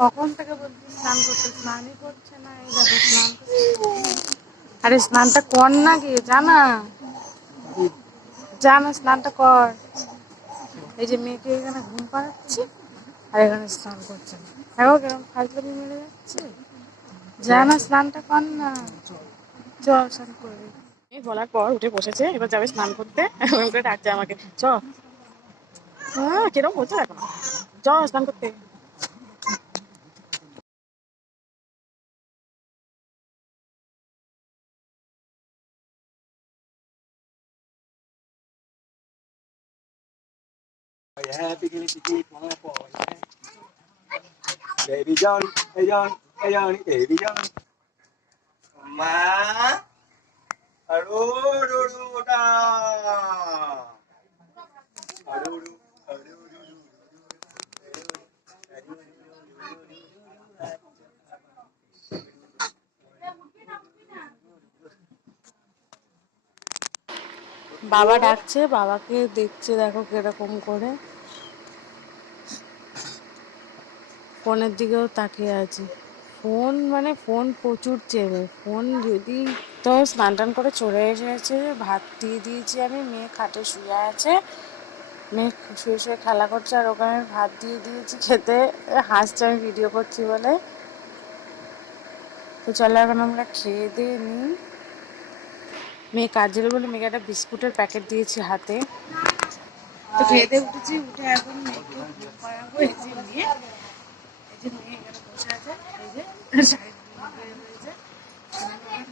কখন থেকে বলছি স্নান করতে, স্নানই করছে না। এই দেখো স্নান করছে। আরে স্নানটা কর না, গিয়ে জানা জানা স্নানটা কর। এই যে মেয়েকে এখানে ঘুম পাড়াচ্ছি আর এখানে স্নান করছে না। দেখো কেরম ফাজলামি মেরে যাচ্ছে। জানা স্নানটা কর না, চ স্নান করবি। এই বলার পর উঠে বসেছে, এবার যাবে স্নান করতে। এমন করে ডাকছে আমাকে, চ। হ্যাঁ কিরম বলছে দেখো না, চ স্নান করতে। Baby Johnny, hey Johnny, hey Johnny, baby Johnny. Ma, aduh, dah. Aduh. বাবা ডাকছে, বাবাকে দেখছে দেখো কিরকম করে, ফোনের দিকেও তাকিয়ে আছে। ফোন মানে ফোন প্রচুর চেনে। ফোন যদি তো স্নান টান করে চলে এসেছে, ভাত দিয়ে দিয়েছি আমি, মেয়ে খাটে শুয়ে আছে, মেয়ে শুয়ে শুয়ে খেলা করছে আর ওখানে ভাত দিয়ে দিয়েছি খেতে। হাসছে আমি ভিডিও করছি বলে। তো চলো এখন আমরা খেয়ে দিয়ে নিই। মেয়ে কাজের বলে মেয়েকে একটা বিস্কুটের প্যাকেট দিয়েছি হাতে। তো খেয়ে দিয়ে উঠেছি, উঠে এখন মেয়েকে ঘুম পাড়াবো। এই যে মেয়ে, এই যে মেয়ে এখানে বসে আছে, এই যে শাড়ি বের হয়েছে,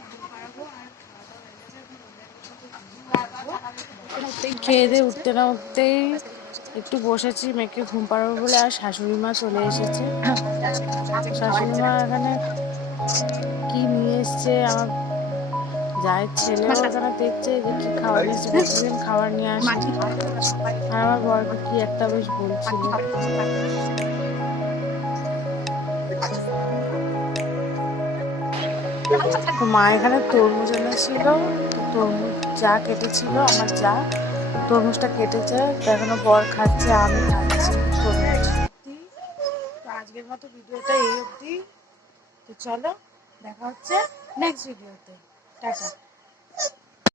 ঘুম পাড়াবো আর খেয়ে দিয়ে উঠতে না উঠতেই একটু বসেছি মেয়েকে ঘুম পাড়াবো বলে, আর শাশুড়ি মা চলে এসেছে। শাশুড়ি মা এখানে কি নিয়ে এসছে, আমার যাই ছেলেও এখানে দেখছে যে কি খাবার নিয়ে এসছে, প্রতিদিন খাবার নিয়ে আসে। আর আমার বরকে কি একটা বেশ বলছিল। তো মা এখানে তরমুজ এনেছিল, তরমুজ যা কেটেছিল আমার যা, তরমুজটা কেটেছে, এখনো বর খাচ্ছে, আমি খাচ্ছি তরমুজ। তো আজকের মতো ভিডিওটা এই অবধি। তো চলো দেখা হচ্ছে নেক্সট ভিডিওতে। টাটা।